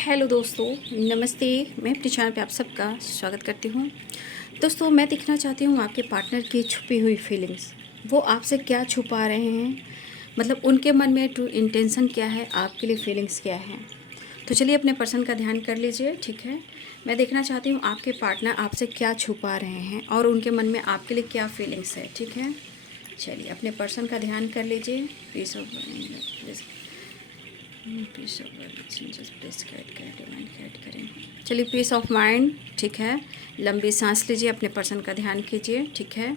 Hello दोस्तों, नमस्ते। मैं अपने चैनल पे आप सबका स्वागत करती हूँ। दोस्तों, मैं देखना चाहती हूँ आपके पार्टनर की छुपी हुई फीलिंग्स। वो आपसे क्या छुपा रहे हैं, मतलब उनके मन में ट्रू इंटेंशन क्या है, आपके लिए फीलिंग्स क्या हैं। तो चलिए अपने पर्सन का ध्यान कर लीजिए, ठीक है। मैं देखना चाहती हूँ आपके पार्टनर आपसे क्या छुपा रहे हैं और उनके मन में आपके लिए क्या फीलिंग्स है, ठीक है। चलिए अपने पर्सन का ध्यान कर लीजिए। पीस ऑफ चलिए पीस ऑफ माइंड, ठीक है। लंबी सांस लीजिए, अपने पर्सन का ध्यान कीजिए, ठीक है।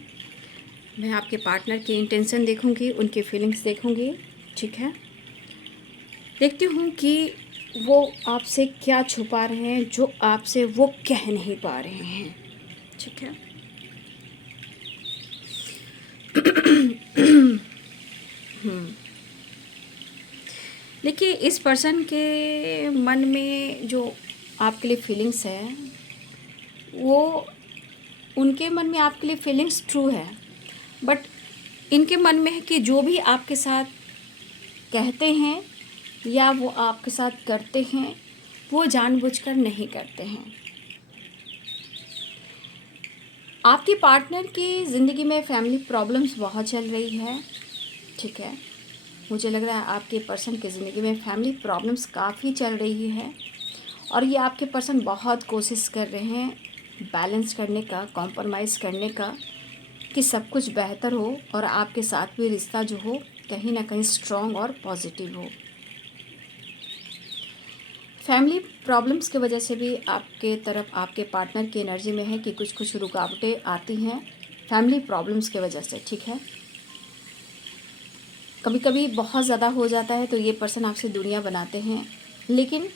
मैं आपके पार्टनर की इंटेंशन देखूंगी, उनकी फीलिंग्स देखूंगी, ठीक है। देखती हूँ कि वो आपसे क्या छुपा रहे हैं जो आपसे वो कह नहीं पा रहे हैं, ठीक है। देखिए, इस पर्सन के मन में जो आपके लिए फीलिंग्स है, वो उनके मन में आपके लिए फीलिंग्स ट्रू है, बट इनके मन में है कि जो भी आपके साथ कहते हैं या वो आपके साथ करते हैं, वो जानबूझकर नहीं करते हैं। आपकी पार्टनर की ज़िंदगी में फैमिली प्रॉब्लम्स बहुत चल रही है, ठीक है। मुझे लग रहा है आपके पर्सन की ज़िंदगी में फैमिली प्रॉब्लम्स काफ़ी चल रही है और ये आपके पर्सन बहुत कोशिश कर रहे हैं बैलेंस करने का, कॉम्प्रोमाइज़ करने का, कि सब कुछ बेहतर हो और आपके साथ भी रिश्ता जो हो कहीं ना कहीं स्ट्रॉन्ग और पॉजिटिव हो। फैमिली प्रॉब्लम्स की वजह से भी आपके तरफ आपके पार्टनर की एनर्जी में है कि कुछ कुछ रुकावटें आती हैं फैमिली प्रॉब्लम्स की वजह से, ठीक है। कभी कभी बहुत ज़्यादा हो जाता है तो ये पर्सन आपसे दूरियां बनाते हैं, लेकिन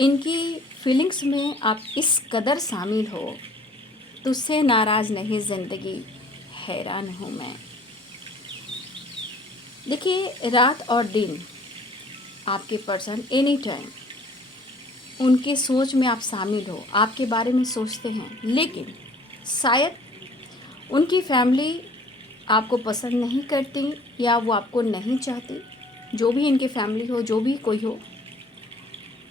इनकी फीलिंग्स में आप इस कदर शामिल हो, तुझसे नाराज़ नहीं ज़िंदगी, हैरान हूँ मैं। देखिए, रात और दिन आपके पर्सन एनी टाइम उनके सोच में आप शामिल हो, आपके बारे में सोचते हैं, लेकिन शायद उनकी फैमिली आपको पसंद नहीं करती या वो आपको नहीं चाहती। जो भी इनकी फैमिली हो, जो भी कोई हो,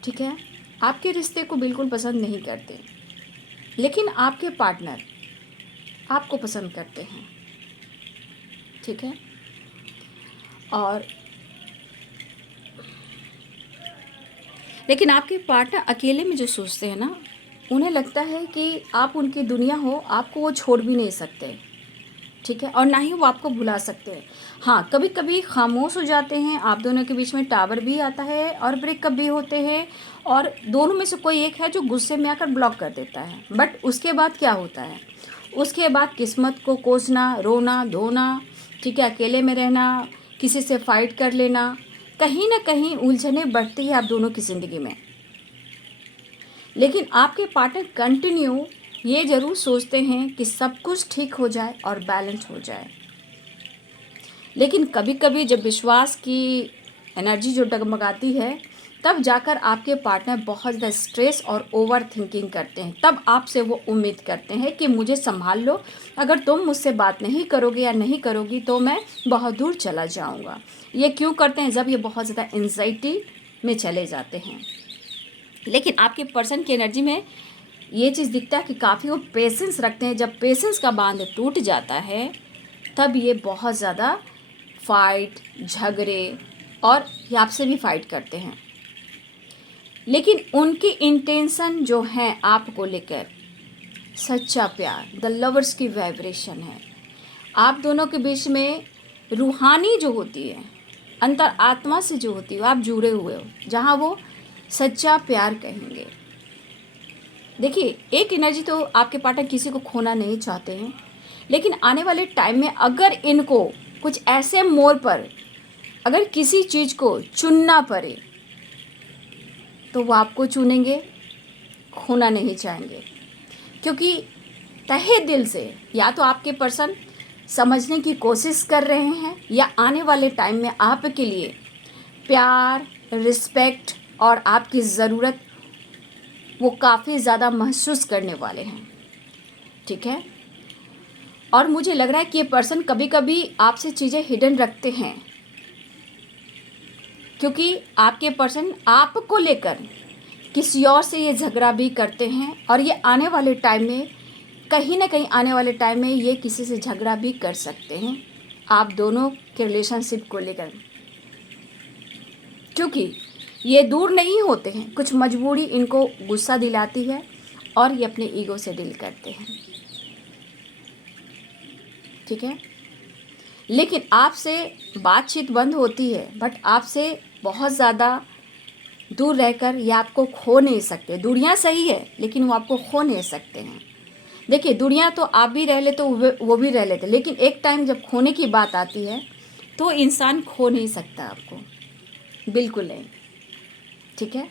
ठीक है, आपके रिश्ते को बिल्कुल पसंद नहीं करते, लेकिन आपके पार्टनर आपको पसंद करते हैं, ठीक है। और लेकिन आपके पार्टनर अकेले में जो सोचते हैं ना, उन्हें लगता है कि आप उनकी दुनिया हो, आपको वो छोड़ भी नहीं सकते, ठीक है, और ना ही वो आपको भुला सकते हैं। हाँ, कभी कभी खामोश हो जाते हैं, आप दोनों के बीच में टावर भी आता है और ब्रेकअप भी होते हैं, और दोनों में से कोई एक है जो गुस्से में आकर ब्लॉक कर देता है। बट उसके बाद क्या होता है, उसके बाद किस्मत को कोसना, रोना धोना, ठीक है, अकेले में रहना, किसी से फाइट कर लेना, कहीं ना कहीं उलझने बढ़ती है आप दोनों की ज़िंदगी में। लेकिन आपके पार्टनर कंटिन्यू ये ज़रूर सोचते हैं कि सब कुछ ठीक हो जाए और बैलेंस हो जाए। लेकिन कभी कभी जब विश्वास की एनर्जी जो डगमगाती है, तब जाकर आपके पार्टनर बहुत ज़्यादा स्ट्रेस और ओवर थिंकिंग करते हैं। तब आपसे वो उम्मीद करते हैं कि मुझे संभाल लो, अगर तुम मुझसे बात नहीं करोगे या नहीं करोगी तो मैं बहुत दूर चला जाऊंगा। ये क्यों करते हैं, जब ये बहुत ज़्यादा एंजाइटी में चले जाते हैं। लेकिन आपके पर्सन की एनर्जी में ये चीज़ दिखता है कि काफ़ी वो पेशेंस रखते हैं। जब पेशेंस का बांध टूट जाता है, तब ये बहुत ज़्यादा फाइट, झगड़े और ये आपसे भी फाइट करते हैं। लेकिन उनकी इंटेंशन जो है आपको लेकर सच्चा प्यार, द लवर्स की वाइब्रेशन है। आप दोनों के बीच में रूहानी जो होती है, अंतर आत्मा से जो होती है, आप जुड़े हुए हो, जहाँ वो सच्चा प्यार कहेंगे। देखिए, एक एनर्जी तो आपके पार्टनर किसी को खोना नहीं चाहते हैं, लेकिन आने वाले टाइम में अगर इनको कुछ ऐसे मोड़ पर अगर किसी चीज़ को चुनना पड़े तो वो आपको चुनेंगे, खोना नहीं चाहेंगे। क्योंकि तहे दिल से या तो आपके पर्सन समझने की कोशिश कर रहे हैं या आने वाले टाइम में आपके लिए प्यार, रिस्पेक्ट और आपकी ज़रूरत वो काफ़ी ज़्यादा महसूस करने वाले हैं, ठीक है। और मुझे लग रहा है कि ये पर्सन कभी कभी आपसे चीज़ें हिडन रखते हैं, क्योंकि आपके पर्सन आपको लेकर किसी और से ये झगड़ा भी करते हैं, और ये आने वाले टाइम में, कहीं ना कहीं आने वाले टाइम में ये किसी से झगड़ा भी कर सकते हैं आप दोनों के रिलेशनशिप को लेकर, क्योंकि ये दूर नहीं होते हैं। कुछ मजबूरी इनको गुस्सा दिलाती है और ये अपने ईगो से डील करते हैं, ठीक है। लेकिन आपसे बातचीत बंद होती है, बट आपसे बहुत ज़्यादा दूर रहकर ये आपको खो नहीं सकते। दूरियां सही है, लेकिन वो आपको खो नहीं सकते हैं। देखिए, दूरियां तो आप भी रह लेते, वो भी रह लेते, लेकिन एक टाइम जब खोने की बात आती है तो इंसान खो नहीं सकता आपको, बिल्कुल नहीं, ठीक है।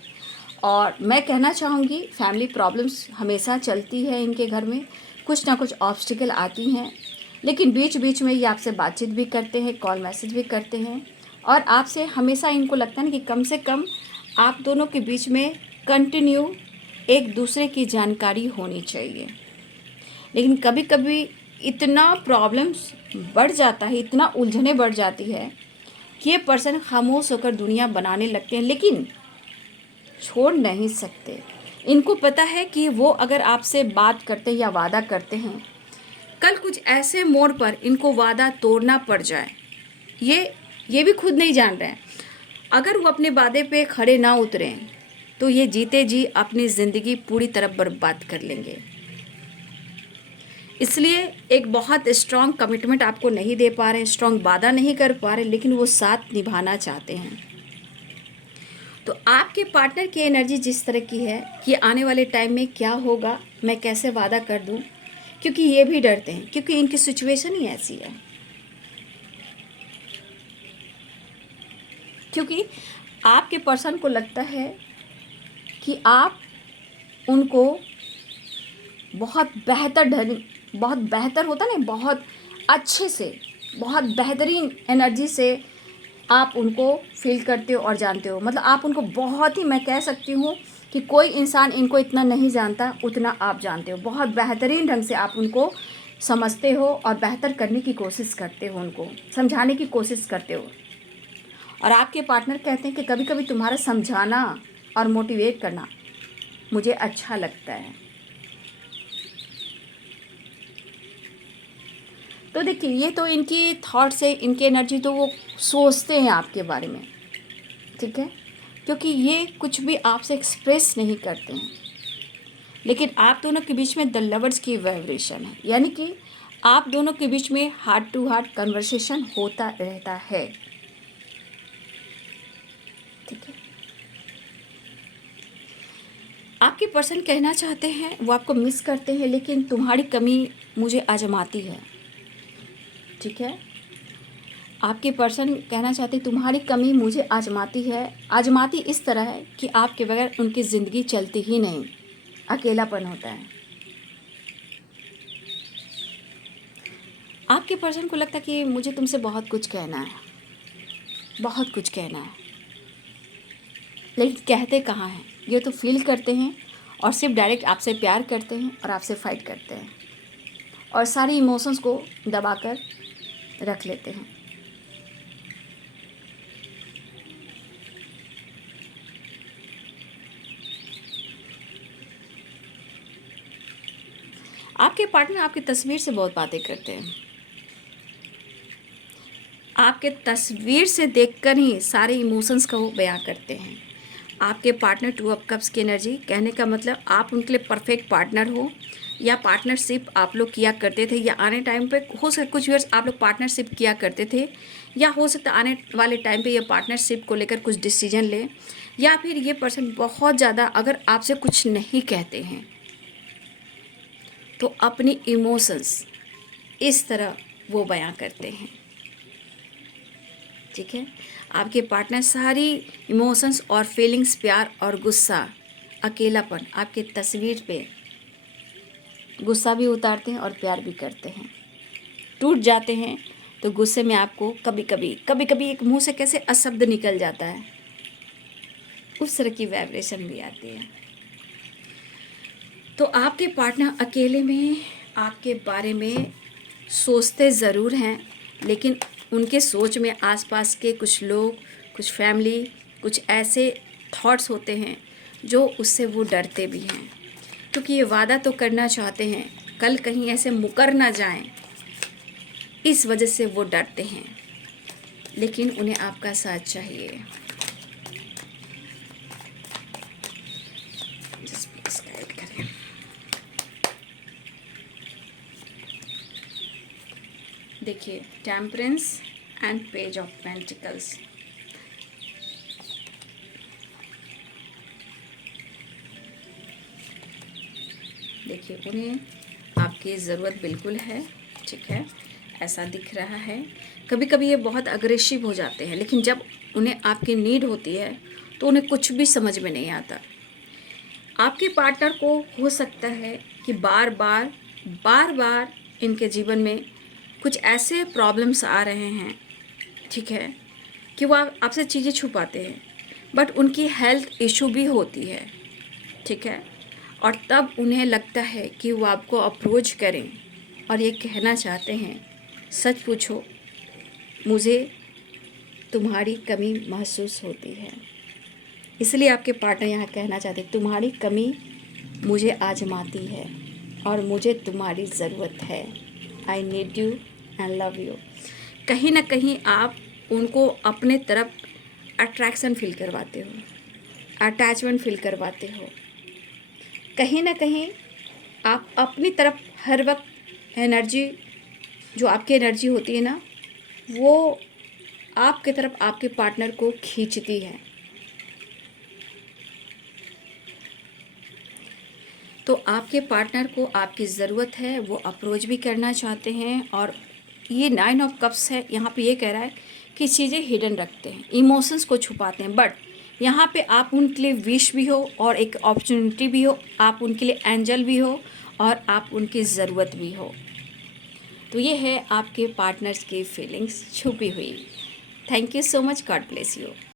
और मैं कहना चाहूँगी, फैमिली प्रॉब्लम्स हमेशा चलती है इनके घर में, कुछ ना कुछ ऑब्स्टिकल आती हैं, लेकिन बीच बीच में ये आपसे बातचीत भी करते हैं, कॉल मैसेज भी करते हैं, और आपसे हमेशा इनको लगता है ना कि कम से कम आप दोनों के बीच में कंटिन्यू एक दूसरे की जानकारी होनी चाहिए। लेकिन कभी कभी इतना प्रॉब्लम्स बढ़ जाता है, इतना उलझने बढ़ जाती है कि ये पर्सन खामोश होकर दुनिया बनाने लगते हैं, लेकिन छोड़ नहीं सकते। इनको पता है कि वो अगर आपसे बात करते या वादा करते हैं, कल कुछ ऐसे मोड़ पर इनको वादा तोड़ना पड़ जाए, ये भी खुद नहीं जान रहे हैं। अगर वो अपने वादे पे खड़े ना उतरें तो ये जीते जी अपनी ज़िंदगी पूरी तरह बर्बाद कर लेंगे। इसलिए एक बहुत स्ट्रॉन्ग कमिटमेंट आपको नहीं दे पा रहे, स्ट्रॉन्ग वादा नहीं कर पा रहे, लेकिन वो साथ निभाना चाहते हैं। तो आपके पार्टनर की एनर्जी जिस तरह की है कि आने वाले टाइम में क्या होगा, मैं कैसे वादा कर दूं, क्योंकि ये भी डरते हैं, क्योंकि इनकी सिचुएशन ही ऐसी है। क्योंकि आपके पर्सन को लगता है कि आप उनको बहुत बेहतर होता ना, बहुत अच्छे से, बहुत बेहतरीन एनर्जी से आप उनको फील करते हो और जानते हो। मतलब आप उनको बहुत ही, मैं कह सकती हूँ कि कोई इंसान इनको इतना नहीं जानता उतना आप जानते हो। बहुत बेहतरीन ढंग से आप उनको समझते हो और बेहतर करने की कोशिश करते हो, उनको समझाने की कोशिश करते हो। और आपके पार्टनर कहते हैं कि कभी कभी तुम्हारा समझाना और मोटिवेट करना मुझे अच्छा लगता है। तो देखिए, ये तो इनकी थॉट्स है, इनकी एनर्जी, तो वो सोचते हैं आपके बारे में, ठीक है, क्योंकि ये कुछ भी आपसे एक्सप्रेस नहीं करते हैं। लेकिन आप दोनों के बीच में द लवर्स की वाइब्रेशन है, यानी कि आप दोनों के बीच में हार्ट टू हार्ट कन्वर्सेशन होता रहता है, ठीक है। आपके पर्सन कहना चाहते हैं वो आपको मिस करते हैं, लेकिन तुम्हारी कमी मुझे आजमाती है, ठीक है। आपके पर्सन कहना चाहते हैं तुम्हारी कमी मुझे आजमाती है। आजमाती इस तरह है कि आपके बगैर उनकी ज़िंदगी चलती ही नहीं, अकेलापन होता है। आपके पर्सन को लगता है कि मुझे तुमसे बहुत कुछ कहना है, बहुत कुछ कहना है, लेकिन कहते कहाँ हैं। ये तो फील करते हैं और सिर्फ डायरेक्ट आपसे प्यार करते हैं और आपसे फाइट करते हैं, और सारी इमोशंस को दबाकर रख लेते हैं। आपके पार्टनर आपकी तस्वीर से बहुत बातें करते हैं, आपके तस्वीर से देखकर ही सारे इमोशंस का वो बयां करते हैं। आपके पार्टनर 2 ऑफ कप्स की एनर्जी, कहने का मतलब आप उनके लिए परफेक्ट पार्टनर हो, या पार्टनरशिप आप लोग किया करते थे, या आने टाइम पे हो सकता कुछ ईयर्स आप लोग पार्टनरशिप किया करते थे, या हो सकता आने वाले टाइम पे ये पार्टनरशिप को लेकर कुछ डिसीजन ले, या फिर ये पर्सन बहुत ज़्यादा अगर आपसे कुछ नहीं कहते हैं तो अपनी इमोशंस इस तरह वो बयां करते हैं, ठीक है। आपके पार्टनर सारी इमोशंस और फीलिंग्स, प्यार और गुस्सा, अकेलापन, आपके तस्वीर पे गुस्सा भी उतारते हैं और प्यार भी करते हैं। टूट जाते हैं तो गुस्से में आपको कभी कभी एक मुंह से कैसे अशब्द निकल जाता है, उस तरह की वाइब्रेशन भी आती है। तो आपके पार्टनर अकेले में आपके बारे में सोचते ज़रूर हैं, लेकिन उनके सोच में आसपास के कुछ लोग, कुछ फैमिली, कुछ ऐसे थॉट्स होते हैं जो उससे वो डरते भी हैं, क्योंकि ये वादा तो करना चाहते हैं, कल कहीं ऐसे मुकर ना जाएं, इस वजह से वो डरते हैं, लेकिन उन्हें आपका साथ चाहिए। जस्ट प्लीज गाइड करें। देखिए, temperance and page of pentacles. देखिए, उन्हें आपकी ज़रूरत बिल्कुल है, ठीक है, ऐसा दिख रहा है। कभी कभी ये बहुत अग्रेसिव हो जाते हैं, लेकिन जब उन्हें आपकी नीड होती है तो उन्हें कुछ भी समझ में नहीं आता। आपके पार्टनर को हो सकता है कि बार बार इनके जीवन में कुछ ऐसे प्रॉब्लम्स आ रहे हैं, ठीक है, कि वो आपसे चीज़ें छुपाते हैं, बट उनकी हेल्थ इशू भी होती है, ठीक है, और तब उन्हें लगता है कि वो आपको अप्रोच करें और ये कहना चाहते हैं, सच पूछो मुझे तुम्हारी कमी महसूस होती है। इसलिए आपके पार्टनर यहाँ कहना चाहते हैं, तुम्हारी कमी मुझे आजमाती है और मुझे तुम्हारी ज़रूरत है। I need you and love you. कहीं ना कहीं आप उनको अपने तरफ अट्रैक्शन फील करवाते हो, अटैचमेंट फील करवाते हो। कहीं ना कहीं आप अपनी तरफ हर वक्त एनर्जी, जो आपकी एनर्जी होती है ना, वो आपकी तरफ आपके पार्टनर को खींचती है। तो आपके पार्टनर को आपकी ज़रूरत है, वो अप्रोच भी करना चाहते हैं। और ये 9 ऑफ कप्स है, यहाँ पे ये कह रहा है कि चीज़ें हिडन रखते हैं, इमोशंस को छुपाते हैं, बट यहाँ पे आप उनके लिए विश भी हो और एक अपॉर्चुनिटी भी हो, आप उनके लिए एंजल भी हो और आप उनकी ज़रूरत भी हो। तो ये है आपके पार्टनर्स की फीलिंग्स छुपी हुई। Thank you so much, God bless you.